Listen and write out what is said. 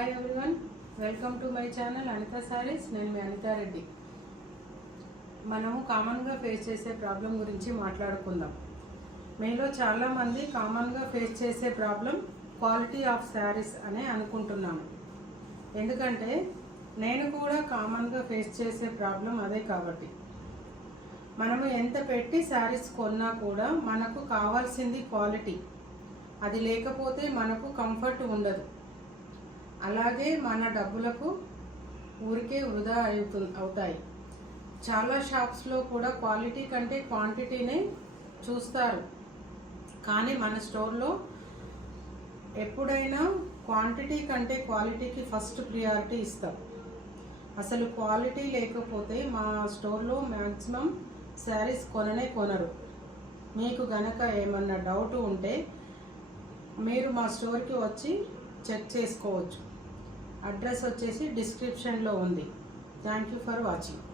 Hi everyone, welcome to my channel Anitha sarees. నేను మీ అనితా రెడ్డి. మనము కామన్గా ఫేస్ చేసే ప్రాబ్లం గురించి మాట్లాడుకుందాం. మీలో చాలామంది కామన్గా ఫేస్ చేసే ప్రాబ్లం క్వాలిటీ ఆఫ్ శారీస్ అనే అనుకుంటున్నాను. ఎందుకంటే నేను కూడా కామన్గా ఫేస్ చేసే ప్రాబ్లం అదే. కాబట్టి మనము ఎంత పెట్టి శారీస్ కొన్నా కూడా మనకు కావాల్సింది క్వాలిటీ. అది లేకపోతే మనకు కంఫర్ట్ ఉండదు. అలాగే మన డబ్బులకు ఊరికే వృధా అవుతాయి. చాలా షాప్స్లో కూడా క్వాలిటీ కంటే క్వాంటిటీనే చూస్తారు, కానీ మన స్టోర్లో ఎప్పుడైనా క్వాంటిటీ కంటే క్వాలిటీకి ఫస్ట్ ప్రియారిటీ ఇస్తాం. అసలు క్వాలిటీ లేకపోతే మా స్టోర్లో మ్యాక్సిమం శారీస్ కొనరు. మీకు గనక ఏమన్నా డౌట్ ఉంటే మీరు మా స్టోర్కి వచ్చి చెక్ చేసుకోవచ్చు. అడ్రస్ వచ్చేసి డిస్క్రిప్షన్లో ఉంది. Thank you for watching.